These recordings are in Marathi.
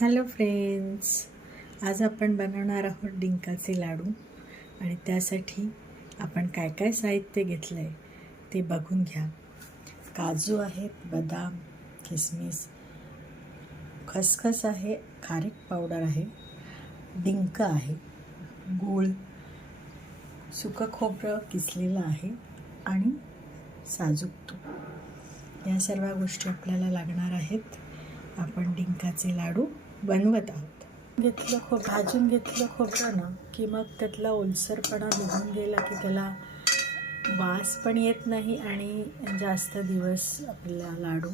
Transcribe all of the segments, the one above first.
हॅलो फ्रेंड्स, आज आपण बनवणार आहोत डिंकाचे लाडू. आणि त्यासाठी आपण काय काय साहित्य घेतलं आहे ते बघून घ्या. काजू आहेत, बदाम, किसमिस, खसखस आहे, खारीक पावडर आहे, डिंक आहे, गूळ, सुकं खोबरं किसलेलं आहे आणि साजूक तूप. या सर्व गोष्टी आपल्याला लागणार आहेत. आपण डिंकाचे लाडू बनवत आहोत. भाजून घेतलं खोबरं ना की मग त्यातला ओलसरपणा निघून गेला की त्याला वास पण येत नाही आणि जास्त दिवस आपला लाडू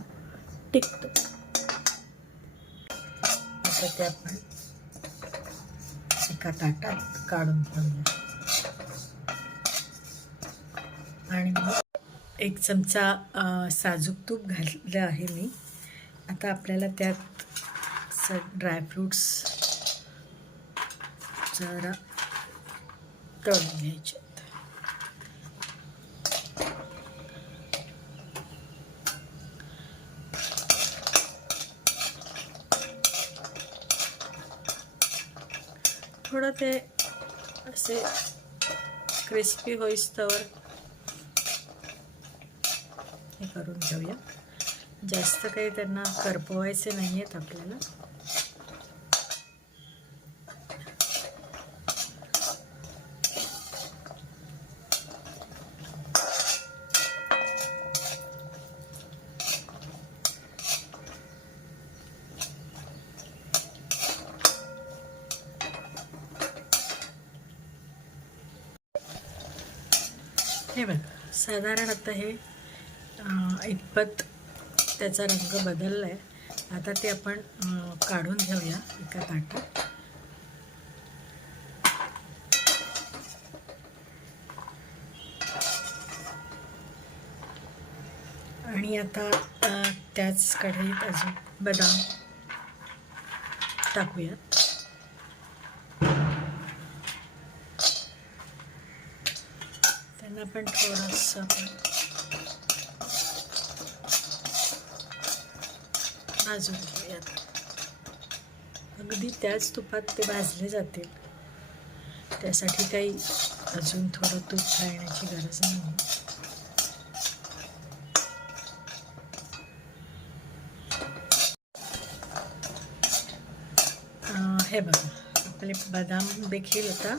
टिकतो. आता ते आपण एका ताटात काढून घेऊया आणि मग 1 चमचा साजूक तूप घातलं आहे मी. आता आपल्याला त्यात ड्रायफ्रूट्स जरा तळून घ्यायचे. थोडं ते असे क्रिस्पी होईस्तोवर हे करून घेऊया. जास्त काही त्यांना करपवायचे नाही आहेत आपल्याला. हे बघा, साधारण आता हे इतपत त्याचा रंग बदलला आहे. आता ते आपण काढून घेऊया एका ताटात. आणि आता त्याच कढईत अजून बदाम टाकूयात. त्यांना पण थोडंसं भाजून घेऊयात. अगदी त्याच तुपात ते भाजले जातील, त्यासाठी काही अजून थोडं तूप घालण्याची गरज नाही. हे बघा, आपले बदाम देखील आता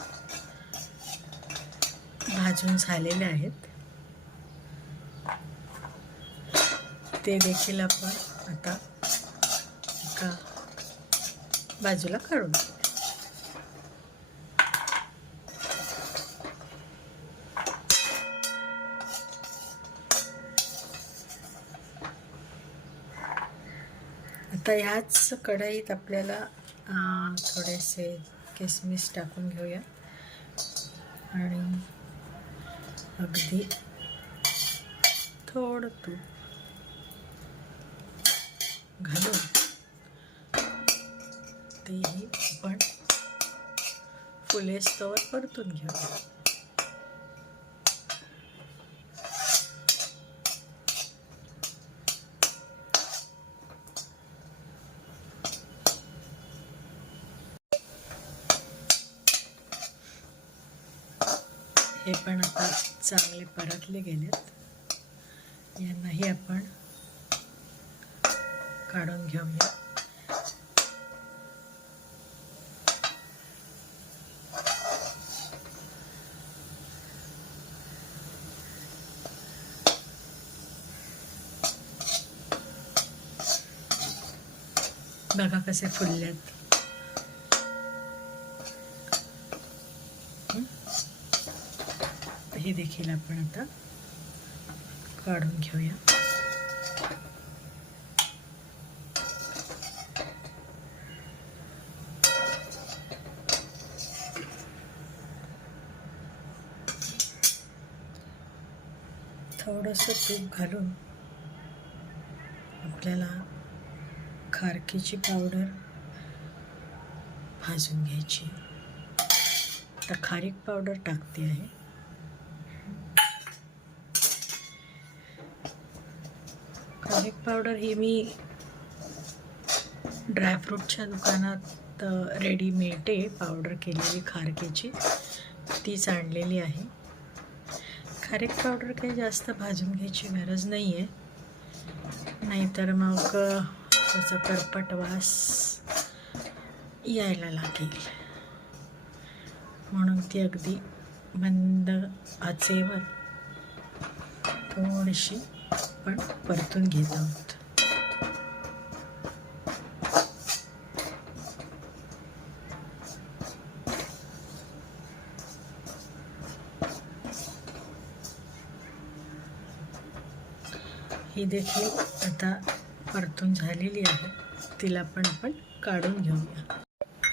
भाजून झालेले आहेत. ते देखील आपण आता एका बाजूला काढून घेऊ. आता ह्याच कढईत आपल्याला थोडेसे किसमिस टाकून घेऊया आणि अगदी थोडं तूप घालून तेही आपण फुलेस्तवर परतून घेऊया. हे पण आता चांगले परतले गेलेत. यांनाही आपण काढून घेऊया. बघा कसे फुललेत. हे देखील आपण आता काढून घेऊया. थोडंसं तूप घालून आपल्याला खारकीची पावडर भाजून घ्यायची. आता खारीक पावडर टाकते आहे. खारीक पावडर ही मी ड्रायफ्रूटच्या दुकानात रेडी मिळते पावडर केलेली खारकेची, तीच आणलेली आहे. खारीक पावडर काही जास्त भाजून घ्यायची गरज नाही आहे, नाहीतर मग त्याचा करपट वास यायला लागेल. म्हणून ती अगदी मंद आचेवर थोडीशी आपण परतून घेत आहोत. ही देखील आता परतून झालेली आहे, तिला पण आपण काढून घेऊया.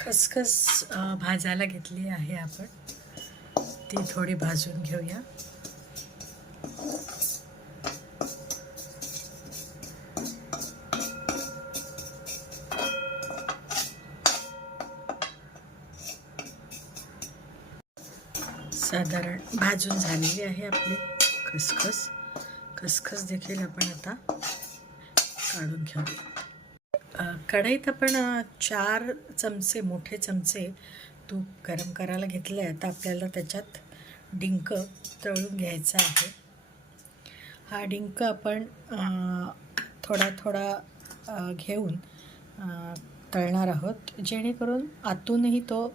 खसखस भाजायला घेतली आहे आपण, ती थोडी भाजून घेऊया. साधारण भाजून झालेली आहे आपली खसखस. खसखस देखील आपण आता काढून घेऊया. कढईत आपण 4 चमचे मोठे चमचे तूप गरम करायला घेतलं आहे. आता आपल्याला त्याच्यात डिंक तळून घ्यायचा आहे. हा डिंक आपण थोडा थोडा घेऊन तळणार आहोत, जेणेकरून आतूनही तो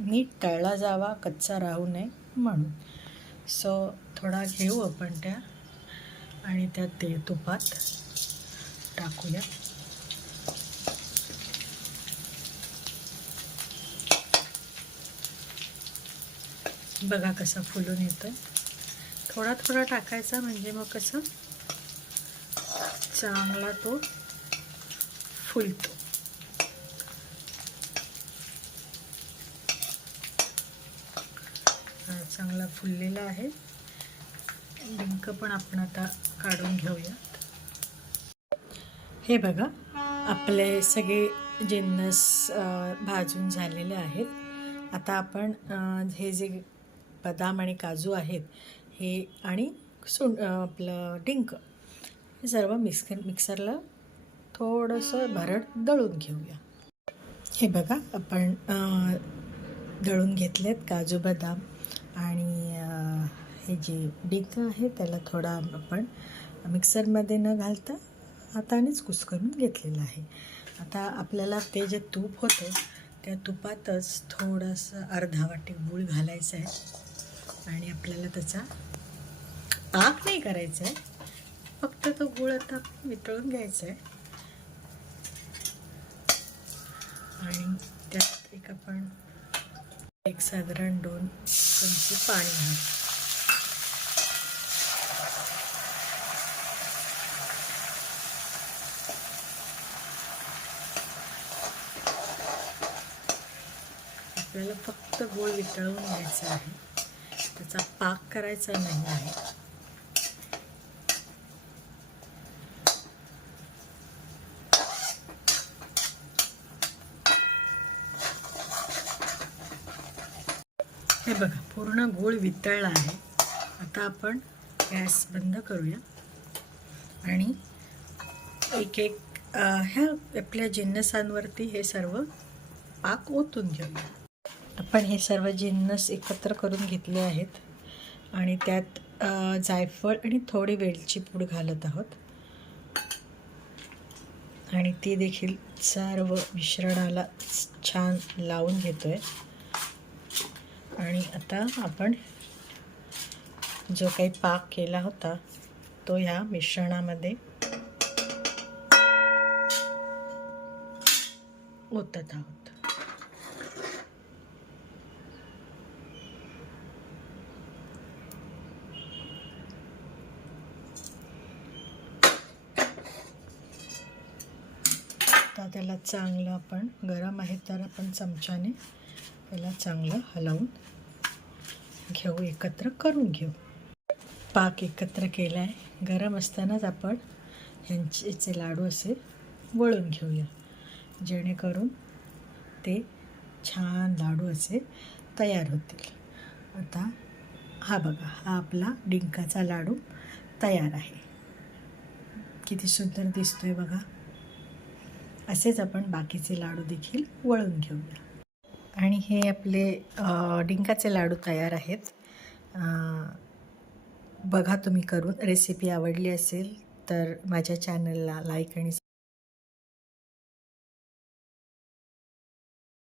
नीट तळला जावा, कच्चा राहू नये म्हणून. सो थोडा घेऊ आपण त्या आणि त्यात ते तुपात टाकूया. बघा कसा फुलून येतोय. थोडा थोडा टाकायचा, म्हणजे मग कसं चांगला तो फुलतो. चांगला फुललेला आहे. डिंक पण आपण आता काढून घेऊयात. हे बघा, आपले सगळे जिन्नस भाजून झालेले आहेत. आता आपण हे जे बदाम आणि काजू आहेत हे आणि आपलं डिंक हे सर्व मिक्सरला थोडंसं भरड दळून घेऊया. हे बघा, आपण दळून घेतलेत काजू बदाम आणि हे जे डिंक आहे त्याला थोडा आपण मिक्सरमध्ये न घालता हातानेच कुस्करून घेतलेलं आहे. आता आपल्याला ते जे तूप होतं त्या तुपातच थोडंसं अर्धा वाटी गूळ घालायचं आहे आणि आपल्याला त्याचा पाक नाही करायचा आहे, फक्त तो गूळ आता वितळून घ्यायचा आहे. आणि त्यात आपण साधारण 2 चमचे पाणी घालू. आपल्याला फक्त गूळ वितळवून घ्यायचा आहे, त्याचा पाक करायचा नाही आहे. हे बघा, पूर्ण गूळ वितळला आहे. आता आपण गॅस बंद करूया आणि एक एक ह्या आपल्या जिन्नसांवरती हे सर्व पाक ओतून घेऊया. आपण हे सर्व जिन्नस एकत्र करून घेतले आहेत आणि त्यात जायफळ आणि थोडी वेलची पूड घालत आहोत आणि ती देखील सर्व मिश्रणाला छान लावून घेतोय. आणि आता आपण जो काही पाक केला होता तो ह्या मिश्रणामध्ये ओतत आहोत. आता त्याला चांगलं, आपण गरम आहे तर आपण चमच्याने त्याला चांगलं हलवून घेऊ, एकत्र करून घेऊ. पाक एकत्र केला आहे. गरम असतानाच आपण ह्यांचे लाडू असे वळून घेऊया, जेणेकरून ते छान लाडू असे तयार होतील. आता हा बघा, हा आपला डिंकाचा लाडू तयार आहे. किती सुंदर दिसतोय बघा. असेच आपण बाकीचे लाडू देखील वळून घेऊया. आणि हे आपले डिंकाचे लाडू तयार आहेत. बघा तुम्ही करून. रेसिपी आवडली असेल तर माझ्या चॅनलला लाईक आणि